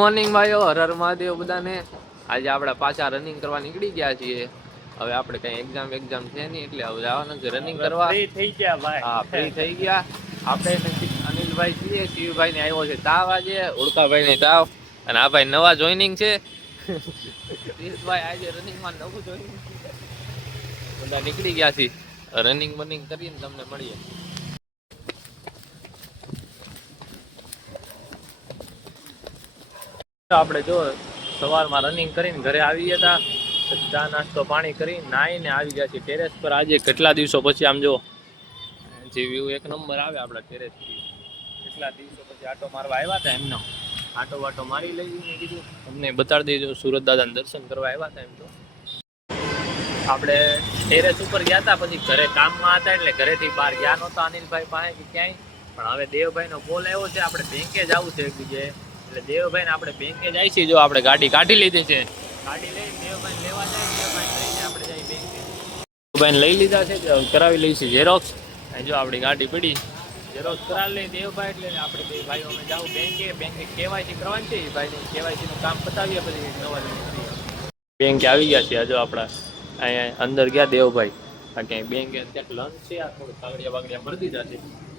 Morning ભાઈઓ, હર હર મહાદેવ બધાને। આજે આપણે પાછા રનિંગ કરવા નીકળી ગયા છીએ। હવે આપણે કઈ એક્ઝામ છે નહીં, એટલે હવે જવાનું છે રનિંગ કરવા। ફ્રી થઈ ગયા ભાઈ। હા, ફ્રી થઈ ગયા આપણે। અનિલભાઈ છીએ, શિવભાઈ ને આવ્યો છે તાવ આજે, ઉડકાભાઈ ને તાવ, અને આ ભાઈ નવા જોઈનિંગ છે। શિવભાઈ આજે રનિંગ માં નવું જોઈનિંગ છે। બધા નીકળી ગયા છે, રનિંગ બનિંગ કરીને તમને મળીએ। આપણે જો સવારમાં રનિંગ કરીને ઘરે આવી ગયા હતા, ચા નાસ્તો પાણી કરીને નાહીને આવી ગયા છીએ ટેરેસ પર। આજે કેટલા દિવસો પછી આમ જો જે વ્યૂ એક નંબર આવે આપણા ટેરેસ થી, કેટલા દિવસો પછી આટો મારવા આવ્યા હતા। એમનો આટો વાટો મારી લઈને કીધું તમને બતાડી દેજો, સુરત દાદાના દર્શન કરવા આવ્યા હતા। એમ તો આપણે ટેરેસ ઉપર ગયા હતા, પછી ઘરે કામમાં હતા એટલે ઘરેથી બહાર ગયા નહોતા અનિલભાઈ પાસે કે ક્યાંય। પણ હવે દેવભાઈનો કોલ આવ્યો છે, આપણે બેંકે જવું છે એક જગ્યાએ, એટલે દેવભાઈ ને આપણે બેંકે જાય છે। જો આપણે ગાડી કાઢી લીધી છે, ગાડી લઈને દેવભાઈ લેવા જાય, દેવભાઈ લઈને આપણે જાય બેંકે। દેવભાઈ લઈ લીધા છે, કરાવી લઈશું ઝેરોક્સ। જો આપણી ગાડી પડી, ઝેરોક્સ કરાવી લઈ દેવભાઈ, એટલે આપણે બે ભાઈઓ અમે જાવ બેંકે કેવાયસી કરવાની છે। ભાઈને કેવાયસી નું કામ પતાવીએ પછી નવા બેંકે આવી ગયા છે। જો આપણા અહીંયા અંદર ગયા દેવભાઈ, ક્યાંય બેંકે ક્યાંક લંચ છે, આ થોડું કાગડિયા બાગડિયા ભરી દીધા છે।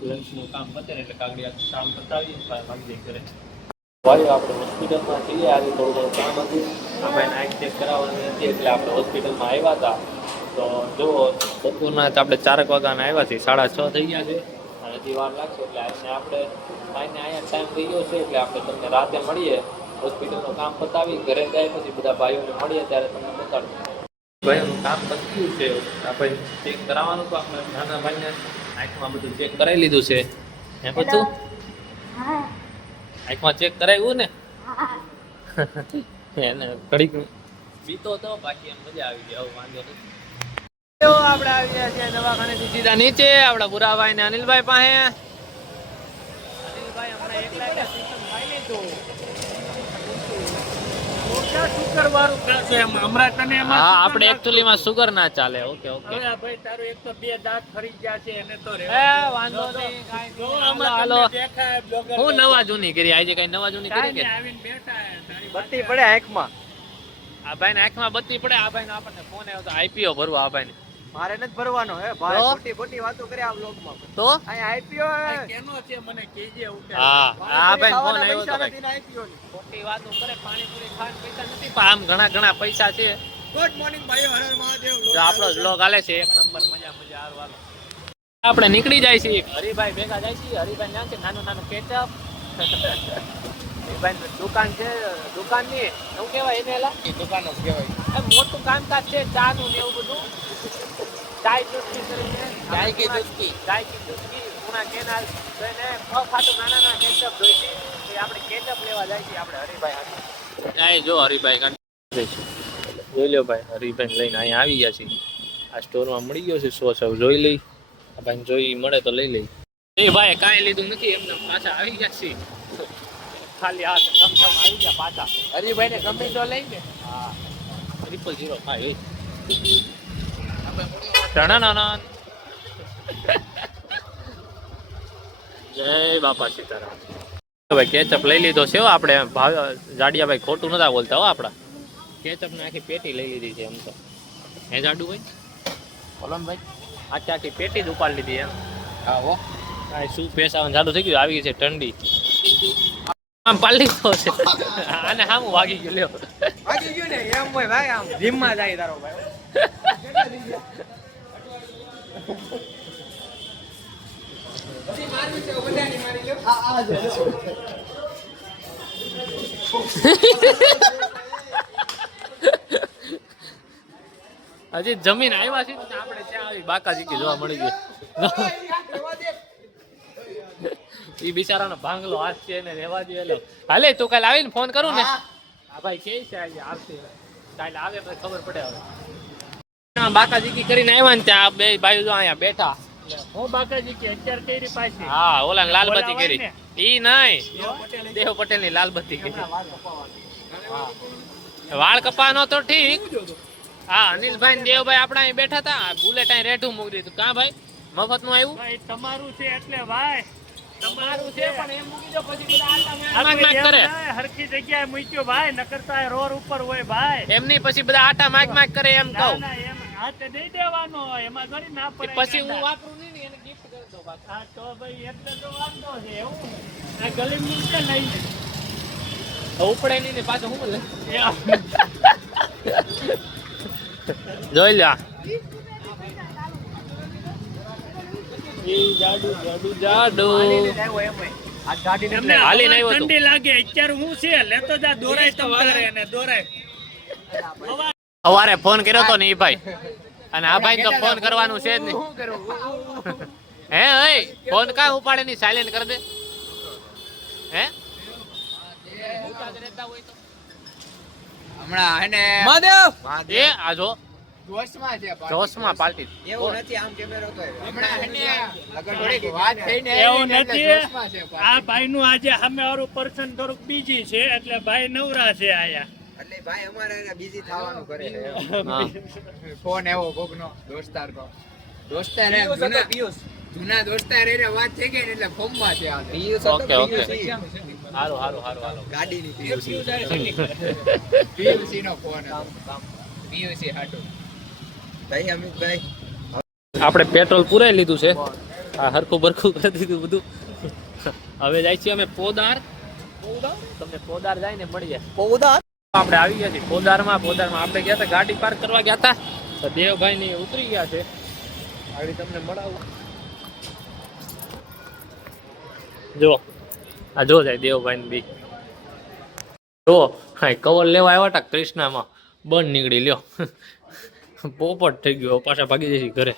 લંચનું કામ પતે ને એટલે કાગડિયા કામ પતાવીએ ભાગી કરે। ભાઈ આપણે હોસ્પિટલમાં છીએ, આજે થોડું કામ હતું, આપણે નાઇટ ચેક કરાવવાની હતી, એટલે આપણે હોસ્પિટલમાં આવ્યા હતા। તો જો બપોરના આપણે 4 વાગ્યાના આવ્યા છીએ, 6:30 થઈ ગયા છે, અને હજી વાર લાગશે। એટલે આપણે અહીંયા ટાઈમ થઈ ગયો છે, એટલે આપણે તમને રાતે મળીએ, હોસ્પિટલનું કામ પતાવી ઘરે જાય પછી બધા ભાઈઓને મળીએ ત્યારે તમને બતાડું। ભાઈઓનું કામ પતી ગયું છે, આપણે ચેક કરાવવાનું તો આપણે નાના ભાઈને આંખમાં બધું ચેક કરાવી લીધું છે। હે બધું આંખમાં ચેક કરાવ્યું ને? એને ઘડીક બીતો તો બાકી એમ મજા આવી ગઈ, આવું વાંધો નથી। આપણે આવી ગયા છીએ દવાખાનેથી સીધા નીચે આપણા બુરાભાઈ ને અનિલભાઈ પાસે। અનિલભાઈ હમણાં એકલા ખાઈ લીધું। આપણે એકચ્યુઅલી માં સુગર ના ચાલે। ઓકે ઓકે ભાઈ, તારું એક તો 2 દાંત ખરી ગયા છે, એને તો વાંધો નહીં, હાલો। હું નવા જૂની કરી આજે, કઈ નવા જૂની કરી કે બત્તી પડે આંખમાં? આ ભાઈ ને આંખમાં બત્તી પડે। આ ભાઈ આપણને ફોન આવ્યો તો આઈપીઓ ભરવા। આ ભાઈ ને મારે નથી ભરવાનો હે ભાઈ, ખોટી વાતો કરે આ વ્લોગમાં। તો આ આઈપીઓ કેનો છે મને કહેજે। હા, આ ભાઈ ફોન આવ્યો તો ખોટી વાતો કરે, પાણીપુરી ખાન પૈસા નથી, પણ આમ ઘણા પૈસા છે। ગુડ મોર્નિંગ ભાઈઓ, હર હર મહાદેવ। જો આપણો વ્લોગ હાલે છે એક નંબર, મજા હારવાનો। આપણે નીકળી જાય છે, હરિભાઈ ભેગા જાય છે। હરિભાઈ ત્યાં છે નાનું કેચઅપ। હરિભાઈ દુકાન છે, દુકાન ની શું કહેવાય એને? દુકાન જ કહેવાય, મોટું કામકાજ છે, ચા નું ને એવું બધું। ચાય ચુસ્કી કરીને, ચાય કી ચુસ્કી પૂના કેનાલ જોઈને ખાતું નાના કેચઅપ જોઈ છે, એ આપણે કેચઅપ લેવા જાય છે આપણે હરિભાઈ હાથે। જો હરિભાઈ કાઢી જોઈ લો ભાઈ, હરિભાઈ લઈને અહીંયા આવી ગયા છે। આ સ્ટોરમાં મળી ગયો છે સોસ, જોઈ લઈ આ ભાઈ, જોઈ મળે તો લઈ લઈ। એ ભાઈ કાંઈ લીધું નથી, એમને પાછા આવી ગયા છે, ખાલી હાથ ધમધમ આવી ગયા પાછા। હરિભાઈ ને ગમે તો લઈ ને। હા, 005 જય બાપા સીતારામ। ભાઈ કેચઅપ લઈ લીધો છે આપણે, જાડિયા ભાઈ ખોટું નતા બોલતા હો, આપડા કેચઅપ ને આખી પેટી લઈ લીધી છે એમ તો। હે જાડુ ભાઈ, બોલો ને ભાઈ, આખી પેટી જ ઉપાડી લીધી એમ। હા હો, શું પેસાવાનું ચાલુ થઈ ગયું, આવી ગઈ છે ઠંડી, આમ પાલી તો છે આને હામું વાગી ગયું। લ્યો વાગી ગયું ને એમ હોય ભાઈ, આમ જીમ માં જાય તારો ભાઈ। હજી જમીન આવ્યા છે, આપણે ત્યાં આવી બાકાજીકી જોવા મળી ગઈ। એ બિચારાનો ભાંગલો હાથ છે, એને રહેવા દે। હાલે તું કાલે આવીને ફોન કરું ને? હા ભાઈ, કે છે આજે આવશે, કાલે આવે પછી ખબર પડે। હવે બાકાજીકી કરીને આવ્યા ને ત્યાં બે ભાઈઓ જો અહીંયા બેઠા। હું બાકાજીકી અત્યારે તેરી પાસે। હા, ઓલા લાલબત્તી કરી, ઈ નહીં, દેવ પટેલ ની લાલબત્તી કરી। વાળ કપાનો તો ઠીક। હા, અનિલભાઈ ને દેવભાઈ આપણા અહીં બેઠા હતા, બુલેટ અહીં રેઠું મૂકી દીધું। કાં ભાઈ, મફત નું આવ્યું? તમારું છે એટલે ભાઈ, તમારું છે પણ એમ મૂકી દો પછી બધા આટા આ માગ કોઈ માગ કરે એમ ના હરખી જગ્યાએ મૂક્યો ભાઈ નકરતા એ રોડ ઉપર હોય ભાઈ એમ નહીં પછી બધા આટા માગ કરે એમ ના કહું ના એમ હાથે દઈ દેવાનો એમાં થોડી ના પડે પછી હું ગાંડા. વાપરું નહીં ને એને gift કરી દઉં પાછું. હા તો ભાઈ એટલે તો વાંધો છે એવું આ ગલી મૂકે નહીં હવે ઉપડે નહીં ને પાછું હું લે એમ. જોઈ લ્યા જાડુ હાલીને આવ્યો એમ. આ ગાડી ને તમને હાલીને આવ્યો તો. ઠંડી લાગે અત્યારે હું છે લેતો જા દોરાય તમ કરે ને દોરાય સવારે ફોન કર્યો તો ને ઈ ભાઈ અને આ ભાઈ તો ફોન કરવાનું છે જ નહીં શું કરું? હે ઓય ફોન કા ઉપાડે નહીં સાયલેન્ટ કરી દે હે હમણાં હેને એ આ જો જોશમાં છે પાર્ટી. જોશમાં પાર્ટી એવું નથી આમ કેમેરો તો હમણાં હેને લગન થોડીક વાત થઈને એવું આવી એટલે નથી જોશમાં છે પાર્ટી. આ ભાઈ નું આજે સામે વાળું પર્સન થોડુંક બીજી છે એટલે ભાઈ નવરા છે આયા એટલે ભાઈ અમારે એને busy થવાનું કરે છે એમ. હા ફોન આવ્યો કોકનો દોસ્તારનો. દોસ્તાર એમ જૂના દોસ્તાર એને વાત થઈ ગઈ ને એટલે ફોર્મમાં છે આજે. ઓકે ઓકે હારું હારું હારું હાલો ગાડીની PUC. PUC નો ફોન હતો. PUC હાટું. ભાઈ અમિતભાઈ આપણે પેટ્રોલ પુરાઈ લીધું છે આ હરખું બરખું કરી દીધું બધું હવે જાય છીએ અમે પોદાર તમને પોદાર જાય ને મળીએ આપણે આવી ગયા છીએ પોદારમાં આપણે ગયા હતા ગાડી પાર્ક કરવા ગયા હતા તો દેવભાઈ ને ઉતરી ગયા છે આગળ તમને મળાવું જો આ જો જાય દેવભાઈ ને બી જો હા કવર લેવા આવ્યા હતા કૃષ્ણામાં બંધ નીકળી લ્યો પોપટ થઈ ગયો પાછા ભાગી જશે ઘરે